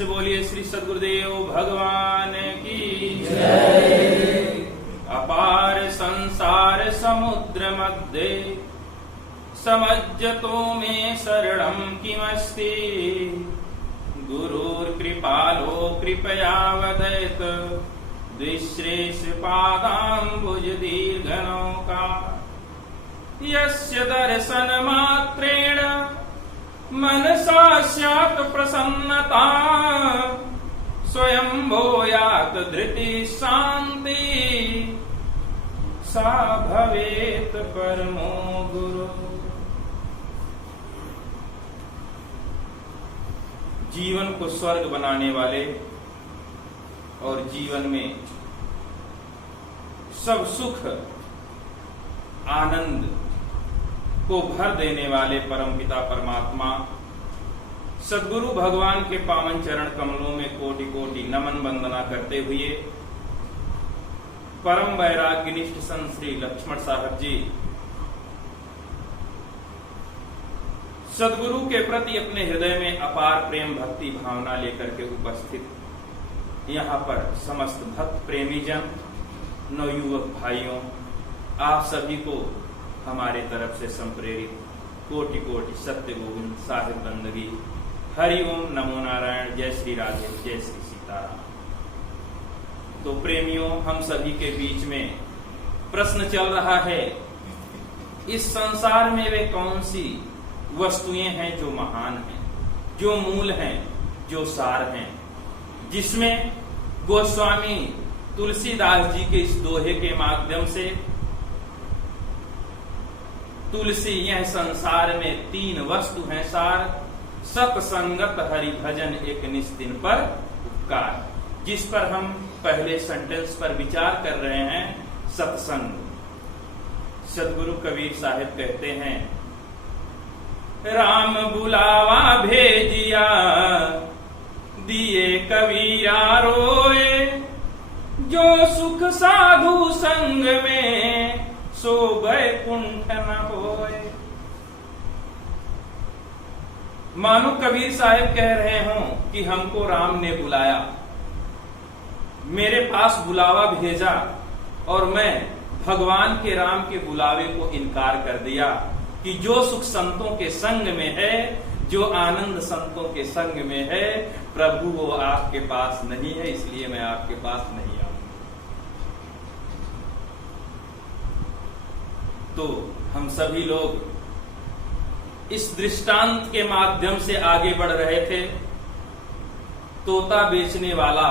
से बोलिए श्री सद्गुरुदेव भगवान की जय। अपार संसार समुद्र मध्य समज्जतो में शरणं किमस्ति गुरुर्कृपालो कृपया वदत द्विश्रेष पादाम्बुज दीर्घनौका यस्य दर्शन मात्रेण मनसा स्यात् प्रसन्नता स्वयं भूयात् धृति शांति सा भवेत् परमो गुरु। जीवन को स्वर्ग बनाने वाले और जीवन में सब सुख आनंद को भर देने वाले परमपिता परमात्मा सद्गुरु भगवान के पावन चरण कमलों में कोटि कोटि नमन वंदना करते हुए परम वैराग्यनिष्ठ संत श्री लक्ष्मण साहब जी सद्गुरु के प्रति अपने हृदय में अपार प्रेम भक्ति भावना लेकर के उपस्थित यहाँ पर समस्त भक्त प्रेमी जन नवयुवक भाइयों आप सभी को हमारे तरफ से संप्रेरित कोटि कोटि सत्य गोविंद साहिब बंदगी हरि ओम नमो नारायण जय श्री राधे जय श्री सीताराम। तो प्रेमियों हम सभी के बीच में प्रश्न चल रहा है इस संसार में वे कौन सी वस्तुएं हैं जो महान हैं जो मूल हैं जो सार हैं जिसमें गोस्वामी तुलसीदास जी के इस दोहे के माध्यम से तुलसी यह संसार में तीन वस्तु हैं सार सत्संगत हरि भजन एक निस्तिन पर उपकार जिस पर हम पहले सेंटेंस पर विचार कर रहे हैं सत्संग। सद्गुरु कबीर साहिब कहते हैं राम बुलावा भेजिया दिए कबीरा रोए जो सुख साधु संग में सो वैकुंठ न होए। मानो कबीर साहिब कह रहे हों कि हमको राम ने बुलाया मेरे पास बुलावा भेजा और मैं भगवान के राम के बुलावे को इनकार कर दिया कि जो सुख संतों के संग में है जो आनंद संतों के संग में है प्रभु वो आपके पास नहीं है इसलिए मैं आपके पास नहीं आऊंगा। तो हम सभी लोग इस दृष्टांत के माध्यम से आगे बढ़ रहे थे। तोता बेचने वाला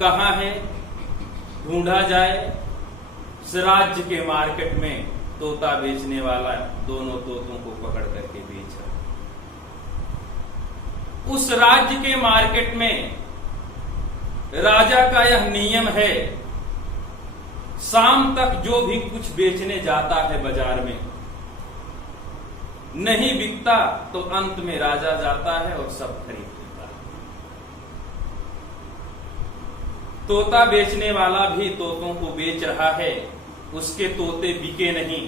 कहाँ है ढूंढा जाए। इस राज्य के मार्केट में तोता बेचने वाला दोनों तोतों को पकड़ करके बेच रहा। उस राज्य के मार्केट में राजा का यह नियम है शाम तक जो भी कुछ बेचने जाता है बाजार में नहीं बिकता तो अंत में राजा जाता है और सब खरीद लेता है। तोता बेचने वाला भी तोतों को बेच रहा है उसके तोते बिके नहीं।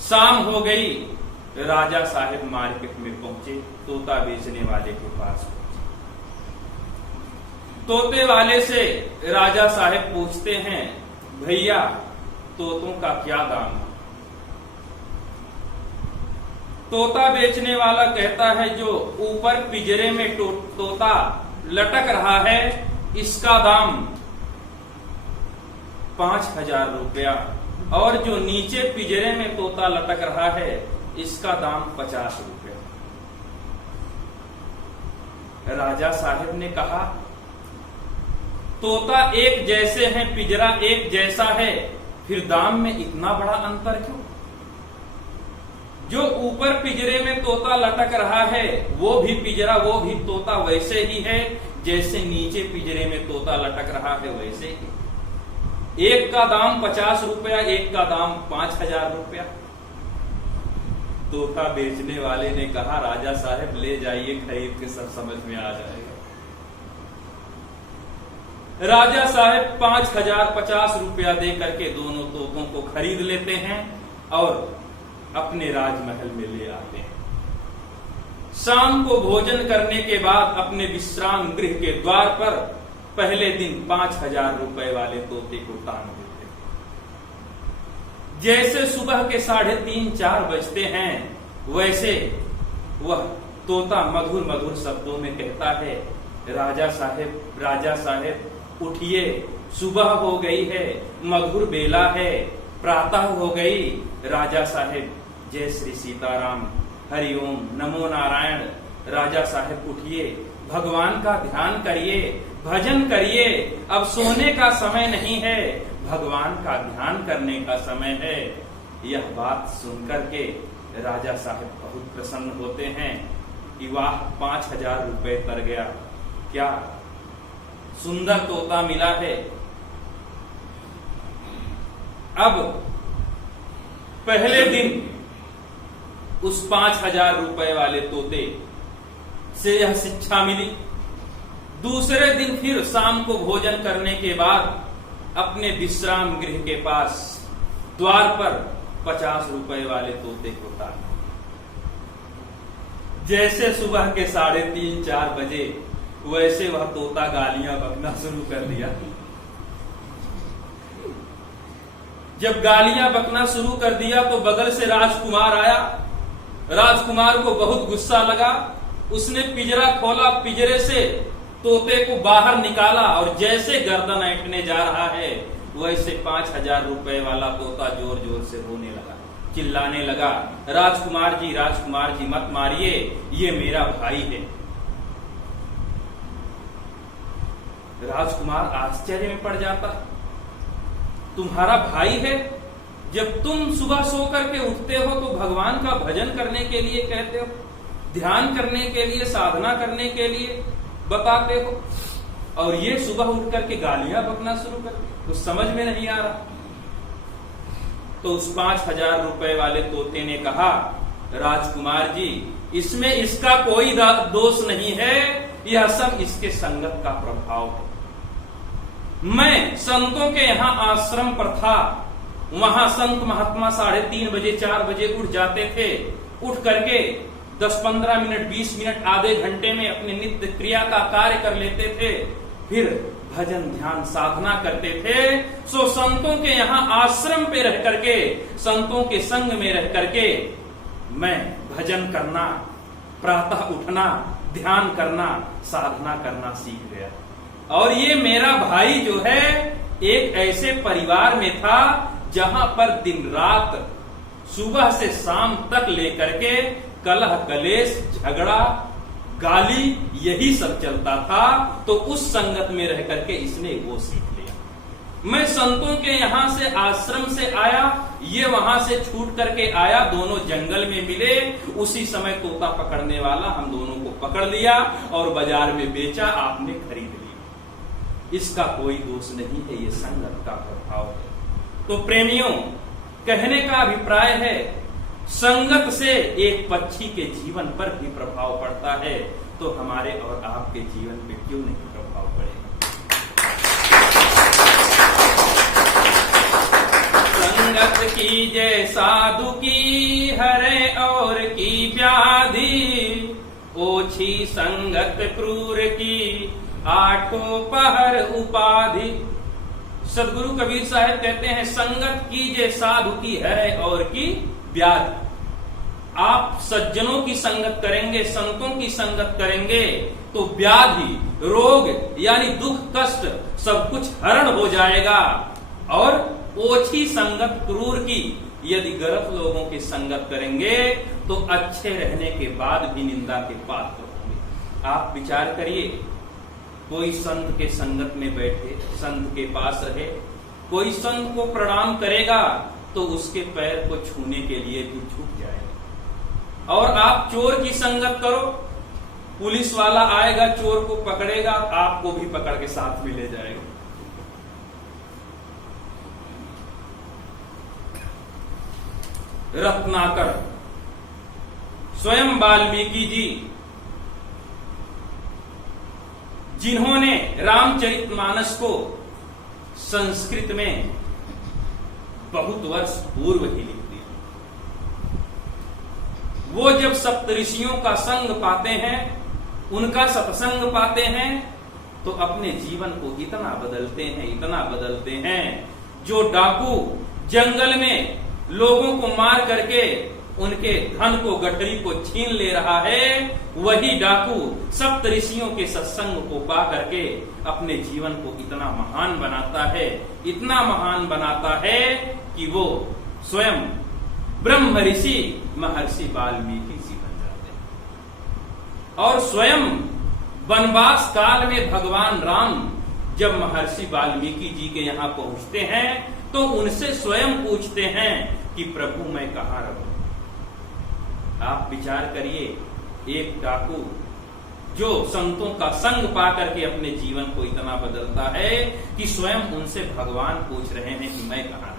शाम हो गई राजा साहिब मार्केट में पहुंचे तोता बेचने वाले के पास पहुंचे। तोते वाले से राजा साहिब पूछते हैं भैया तोतों का क्या दाम है। तोता बेचने वाला कहता है जो ऊपर पिंजरे में तोता लटक रहा है इसका दाम 5,000 रुपया और जो नीचे पिंजरे में तोता लटक रहा है इसका दाम 50 रुपया। राजा साहिब ने कहा तोता एक जैसे हैं पिंजरा एक जैसा है फिर दाम में इतना बड़ा अंतर क्यों। जो ऊपर पिंजरे में तोता लटक रहा है वो भी पिंजरा वो भी तोता वैसे ही है जैसे नीचे पिंजरे में तोता लटक रहा है वैसे ही। एक का दाम 50 रुपया एक का दाम 5,000 रुपया। तोता बेचने वाले ने कहा राजा साहब ले जाइए खरीद के सब समझ में आ जाएगा। राजा साहब 5,050 रुपया दे करके दोनों तोतों को खरीद लेते हैं और अपने राजमहल में ले आते हैं। शाम को भोजन करने के बाद अपने विश्राम गृह के द्वार पर पहले दिन 5,000 रुपए वाले तोते को टांग देते। जैसे सुबह के 3:30-4 बजते हैं, वैसे वह तोता मधुर मधुर शब्दों में कहता है, राजा साहेब उठिए, सुबह हो गई है, मधुर बेला है, प्रातः हो गई। राजा साहेब जय श्री सीताराम, हरिओम, नमो नारायण। राजा साहेब उठिए, भगवान का ध्यान करिए, भजन करिए, अब सोने का समय नहीं है, भगवान का ध्यान करने का समय है। यह बात सुनकर के राजा साहेब बहुत प्रसन्न होते हैं कि वाह, 5,000 रुपए तर गया, क्या सुंदर तोता मिला है। अब पहले दिन उस 5,000 रुपए वाले तोते से यह शिक्षा मिली। दूसरे दिन फिर शाम को भोजन करने के बाद अपने विश्राम गृह के पास द्वार पर 50 रुपए वाले तोते को टांगा। जैसे सुबह के 3:30-4 बजे, वैसे वह तोता गालियां बकना शुरू कर दिया। जब गालियां बकना शुरू कर दिया तो बगल से राजकुमार आया। राजकुमार को बहुत गुस्सा लगा। उसने पिंजरा खोला, पिंजरे से तोते को बाहर निकाला और जैसे गर्दन ऐंठने जा रहा है, वैसे 5,000 रुपए वाला तोता जोर जोर से रोने लगा, चिल्लाने लगा, राजकुमार जी मत मारिए, ये मेरा भाई है। राजकुमार आश्चर्य में पड़ जाता, तुम्हारा भाई है? जब तुम सुबह सो करके उठते हो तो भगवान का भजन करने के लिए कहते हो, ध्यान करने के लिए, साधना करने के लिए बताते हो, और ये सुबह उठ करके गालियां बकना शुरू कर दी, तो समझ में नहीं आ रहा। तो उस 5,000 रुपए वाले तोते ने कहा, राजकुमार जी, इसमें इसका कोई दोष नहीं है, यह सब इसके संगत का प्रभाव है। मैं संतों के यहाँ आश्रम पर था, वहां संत महात्मा 3:30 बजे 4 बजे उठ जाते थे। उठ करके 10-15 मिनट, 20 मिनट, आधे घंटे में अपने नित्य क्रिया का कार्य कर लेते थे, फिर भजन ध्यान साधना करते थे। सो संतों के यहाँ आश्रम पे रह करके, संतों के संग में रह करके मैं भजन करना, प्रातः उठना, ध्यान करना, साधना करना सीख गया। और ये मेरा भाई जो है, एक ऐसे परिवार में था जहां पर दिन रात, सुबह से शाम तक लेकर के कलह कलेश, झगड़ा, गाली, यही सब चलता था। तो उस संगत में रह करके इसने वो सीख लिया। मैं संतों के यहाँ से, आश्रम से आया, ये वहां से छूट करके आया, दोनों जंगल में मिले। उसी समय तोता पकड़ने वाला हम दोनों को पकड़ लिया और बाजार में बेचा, आपने खरीद लिया। इसका कोई दोष नहीं है, ये संगत का प्रभाव है। तो प्रेमियों, कहने का अभिप्राय है, संगत से एक पक्षी के जीवन पर भी प्रभाव पड़ता है, तो हमारे और आपके जीवन पे क्यों नहीं प्रभाव पड़ेगा। संगत की जय साधु की, हरे और की व्याधि, ओछी संगत क्रूर की, 8 पहर उपाधि। सदगुरु कबीर साहब कहते हैं, संगत कीजिए साधु की है और की व्याधि। आप सज्जनों की संगत करेंगे, संतों की संगत करेंगे, तो व्याधि, रोग यानी दुख कष्ट सब कुछ हरण हो जाएगा। और ओछी संगत क्रूर की, यदि गलत लोगों की संगत करेंगे तो अच्छे रहने के बाद भी निंदा के पात्र होंगे। आप विचार करिए, कोई संत के संगत में बैठे, संत के पास रहे, कोई संत को प्रणाम करेगा तो उसके पैर को छूने के लिए भी झुक जाएगा। और आप चोर की संगत करो, पुलिस वाला आएगा, चोर को पकड़ेगा, आपको भी पकड़ के साथ में ले जाएगा। रत्नाकर स्वयं वाल्मीकि जी, जिन्होंने रामचरितमानस को संस्कृत में बहुत वर्ष पूर्व ही लिख दिया, वो जब सप्तऋषियों का संग पाते हैं, उनका सत्संग पाते हैं, तो अपने जीवन को इतना बदलते हैं। जो डाकू जंगल में लोगों को मार करके उनके धन को, गठरी को छीन ले रहा है, वही डाकू सप्तऋषियों के सत्संग को पा करके अपने जीवन को इतना महान बनाता है कि वो स्वयं ब्रह्म ऋषि महर्षि वाल्मीकि जी बन जाते हैं। और स्वयं वनवास काल में भगवान राम जब महर्षि वाल्मीकि जी के यहाँ पहुंचते हैं तो उनसे स्वयं पूछते हैं कि प्रभु मैं कहाँ रहूं। आप विचार करिए, एक डाकू जो संतों का संग पा करके अपने जीवन को इतना बदलता है कि स्वयं उनसे भगवान पूछ रहे हैं कि मैं कहाँ रहूं।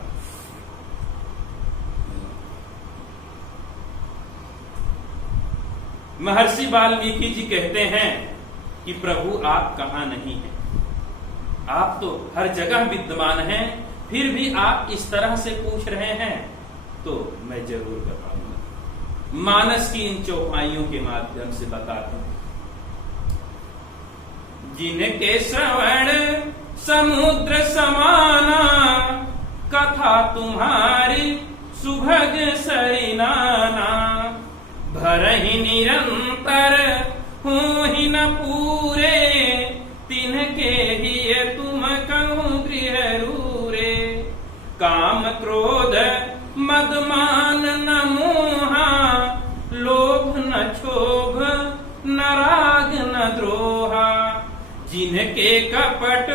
महर्षि वाल्मीकि जी कहते हैं कि प्रभु आप कहाँ नहीं हैं, आप तो हर जगह विद्यमान हैं, फिर भी आप इस तरह से पूछ रहे हैं। तो मैं जरूर बताऊंगा, मानस की इन चौपाइयों के माध्यम से बताते हैं। जिनके श्रवण समुद्र समाना, कथा तुम्हारी सुभग सरिनाना, भरहि निरंतर हो ही न पूरे, तिनके ही तुम कहूँ गृह रूरे। काम क्रोध मद मान न मोहा, लोभ न क्षोभ न राग न द्रोहा, जिनके कपट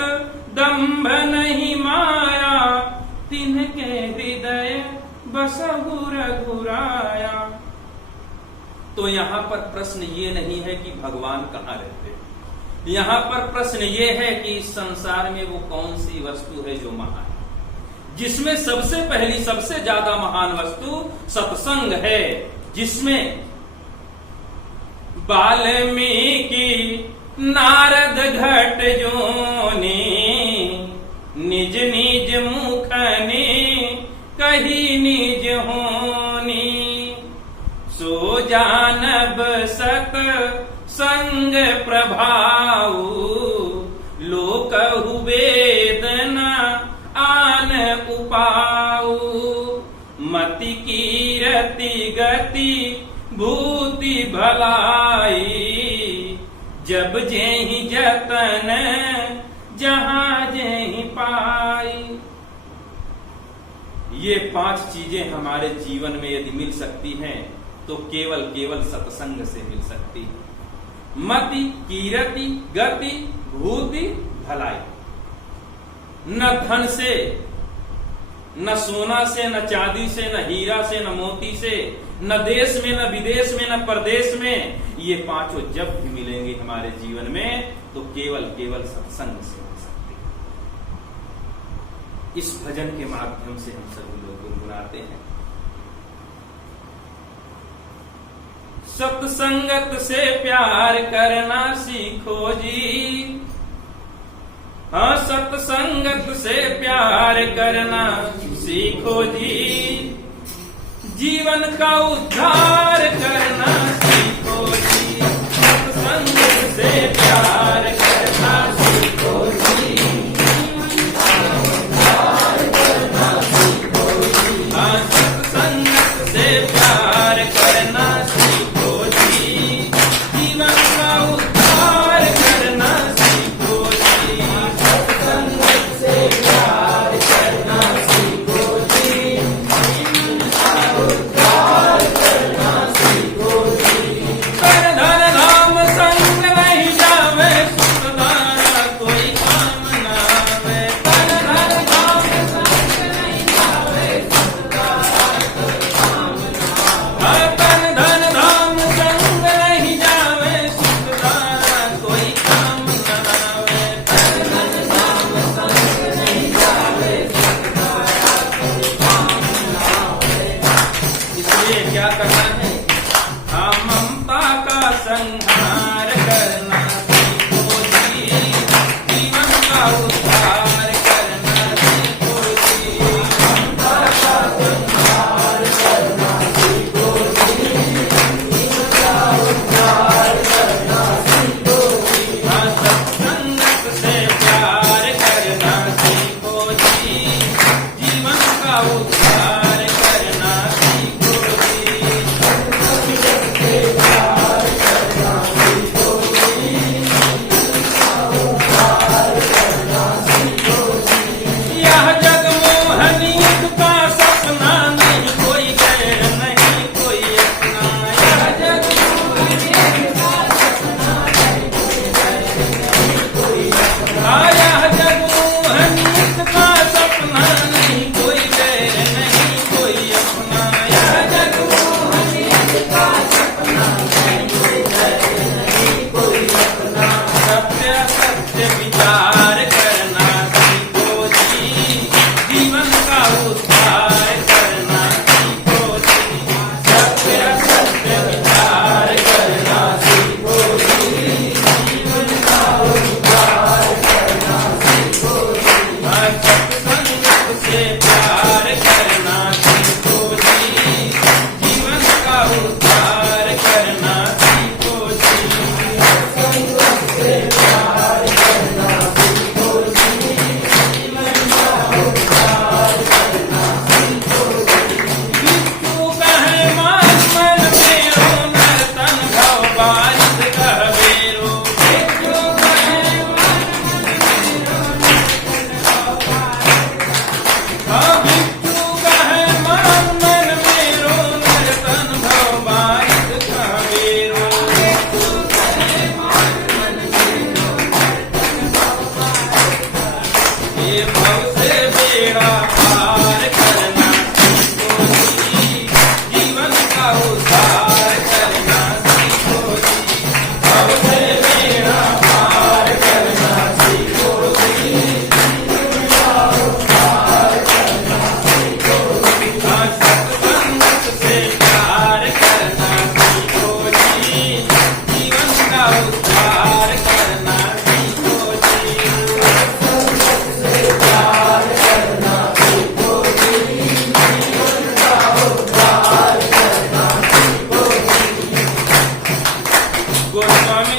दंभ नहीं माया, तिनके हृदय बसहु रघुराया। तो यहाँ पर प्रश्न ये नहीं है कि भगवान कहाँ रहते हैं, यहाँ पर प्रश्न ये है कि इस संसार में वो कौन सी वस्तु है जो महान है, जिसमें सबसे पहली सबसे ज्यादा महान वस्तु सत्संग है, जिसमें वाल्मीकि नारद घट जोनी, निज निज मुखने कही निज होनी, सो जानब सत संग प्रभाऊ, लोकहु वेदना आन उपाऊ, मति कीरति गति भूति भलाई, जब जेहि जतन जहां जेहि पाई। ये 5 चीजें हमारे जीवन में यदि मिल सकती हैं तो केवल सत्संग से मिल सकती है। मति कीरति गति भूति भलाई। न धन से, न सोना से, न चांदी से, न हीरा से, न मोती से, न देश में, न विदेश में, न परदेश में, ये 5 जब भी मिलेंगे हमारे जीवन में तो केवल सत्संग से मिल सकते हैं। इस भजन के माध्यम से हम सभी लोग गुनगुनाते हैं। सत्संगत से प्यार करना सीखो जी, हाँ सत्संगत से प्यार करना सीखो जी, जीवन का उद्धार करना सीखो जी, सत्संगत से प्यार करना सीखो जी, उद्धार करना सीखो जी, हाँ सत्संगत से प्यार करना सीखो जी, जीवन का उद्धार करना सीखो जी, सत्संगत से प्यार करना सीखो जी, जीवन का उद्धार करना सीखो जी।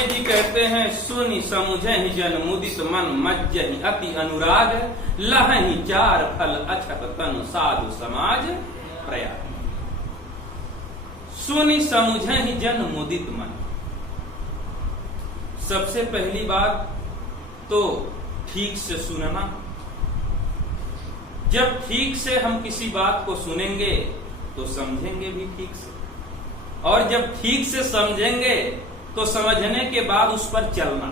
जी कहते हैं सुनि समुझहि जन मुदित मन मज्जहि अति अनुराग लहहि चार फल अछत तनु साधु समाज प्रयाग। सुनि समुझहि जन मुदित मन। सबसे पहली बात तो ठीक से सुनना। जब ठीक से हम किसी बात को सुनेंगे तो समझेंगे भी ठीक से, और जब ठीक से समझेंगे तो समझने के बाद उस पर चलना।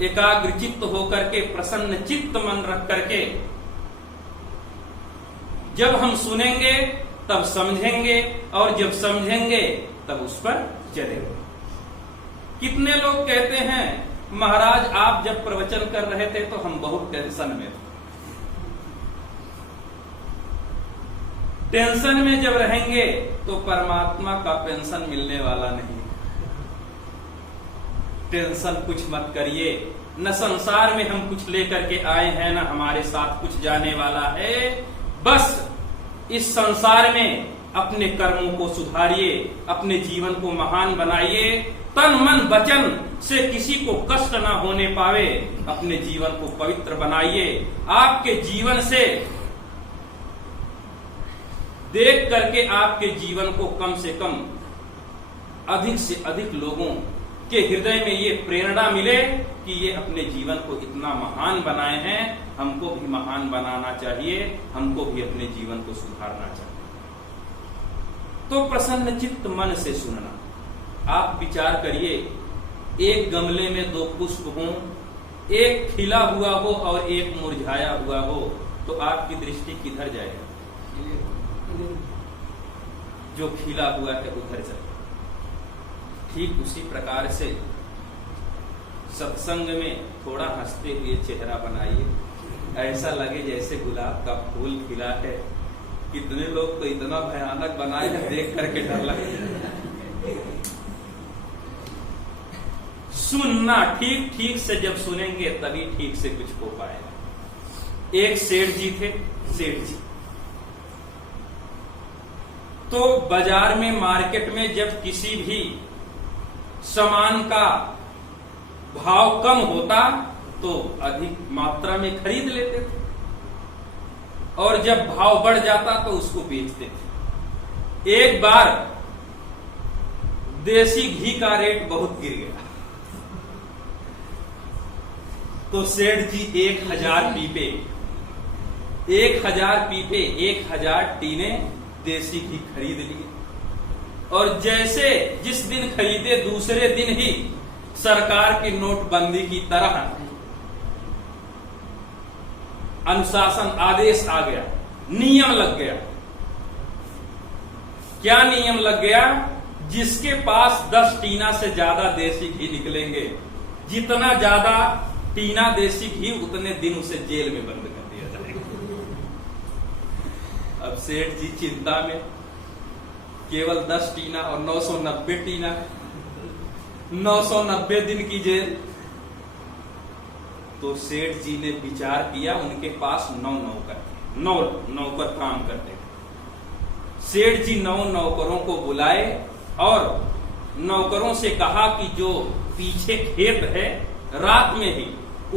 एकाग्र चित्त होकर के, प्रसन्न चित्त मन रख करके जब हम सुनेंगे तब समझेंगे, और जब समझेंगे तब उस पर चलेंगे। कितने लोग कहते हैं महाराज आप जब प्रवचन कर रहे थे तो हम बहुत टेंशन में थे। टेंशन में जब रहेंगे तो परमात्मा का पेंशन मिलने वाला नहीं। टेंशन कुछ मत करिए, न संसार में हम कुछ लेकर के आए हैं, न हमारे साथ कुछ जाने वाला है। बस इस संसार में अपने कर्मों को सुधारिए, अपने जीवन को महान बनाइए, तन मन वचन से किसी को कष्ट ना होने पावे, अपने जीवन को पवित्र बनाइए। आपके जीवन से देख करके आपके जीवन को कम से कम अधिक से अधिक लोगों के हृदय में ये प्रेरणा मिले कि ये अपने जीवन को इतना महान बनाए हैं, हमको भी महान बनाना चाहिए, हमको भी अपने जीवन को सुधारना चाहिए। तो प्रसन्न चित्त मन से सुनना। आप विचार करिए, एक गमले में दो पुष्प हों, एक खिला हुआ हो और एक मुरझाया हुआ हो, तो आपकी दृष्टि किधर जाएगा? जो खिला हुआ है उधर जाए। ठीक उसी प्रकार से सत्संग में थोड़ा हंसते हुए चेहरा बनाइए, ऐसा लगे जैसे गुलाब का फूल खिला है। कितने लोग तो इतना भयानक बनाए हैं, देख करके डर लगे। सुनना, ठीक ठीक से जब सुनेंगे तभी ठीक से कुछ हो पाएगा। एक सेठ जी थे, सेठ जी तो बाजार में, मार्केट में जब किसी भी सामान का भाव कम होता तो अधिक मात्रा में खरीद लेते थे, और जब भाव बढ़ जाता तो उसको बेचते थे। एक बार देसी घी का रेट बहुत गिर गया, तो सेठ जी 1000 पीपे 1000 टीने देसी घी खरीद लिए, और जैसे जिस दिन खरीदे दूसरे दिन ही सरकार की नोटबंदी की तरह अनुशासन आदेश आ गया, नियम लग गया। क्या नियम लग गया? जिसके पास 10 टीना से ज्यादा देसी घी निकलेंगे, जितना ज्यादा टीना देसी घी उतने दिन उसे जेल में बंद कर दिया जाएगा। अब सेठ जी चिंता में, केवल 10 टीना और 990 टीना, 990 दिन की जेल। तो सेठ जी ने विचार किया, उनके पास 9 नौकर काम करते थे। सेठ जी 9 नौकरों को बुलाए और नौकरों से कहा कि जो पीछे खेत है, रात में ही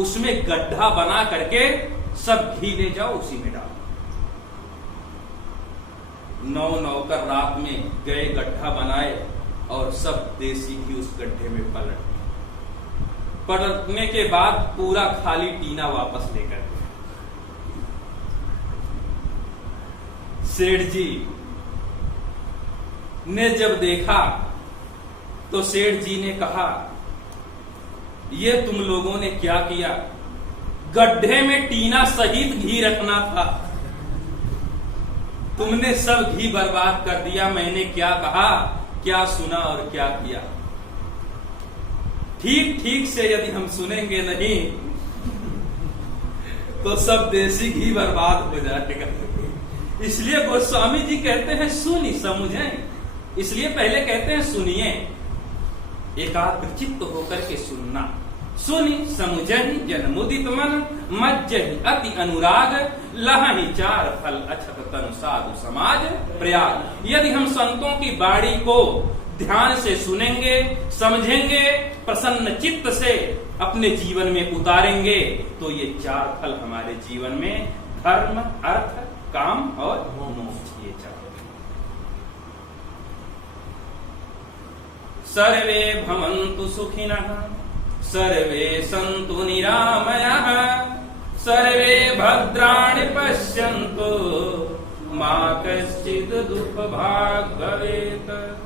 उसमें गड्ढा बना करके सब घी ले जाओ, उसी में डालो। 9 नौकर रात में गए, गड्ढा बनाए और सब देसी घी उस गड्ढे में पलटने के बाद पूरा खाली टीना वापस लेकर गए। सेठ जी ने जब देखा तो सेठ जी ने कहा, ये तुम लोगों ने क्या किया? गड्ढे में टीना सहित घी रखना था, तुमने सब घी बर्बाद कर दिया। मैंने क्या कहा, क्या सुना और क्या किया? ठीक ठीक से यदि हम सुनेंगे नहीं तो सब देसी घी बर्बाद हो जाएगा। इसलिए गोस्वामी जी कहते हैं सुनी समुझें, इसलिए पहले कहते हैं सुनिए, एकाग्रचित्त होकर के सुनना। सुनि समुझहि जन मुदित मन, मज्जहि अति अनुराग, लहहि चार फल अछत तनु साधु समाज प्रयाग। यदि हम संतों की वाणी को ध्यान से सुनेंगे, समझेंगे, प्रसन्न चित्त से अपने जीवन में उतारेंगे, तो ये चार फल हमारे जीवन में धर्म, अर्थ, काम और मोक्ष, ये चार। सर्वे भवन्तु सुखिनः, सर्वे सन्तु निरामयाः, सर्वे भद्राणि पश्यन्तु, मा कश्चित् दुःखभाग् भवेत्।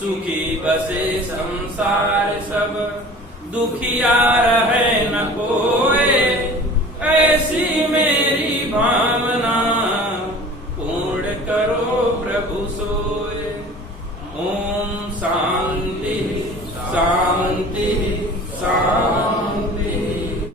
सुखी बसे संसार सब, दुखिया रहे न कोई, ऐसी मेरी भावना पूर्ण करो प्रभु सोए। ओम शांति शांति।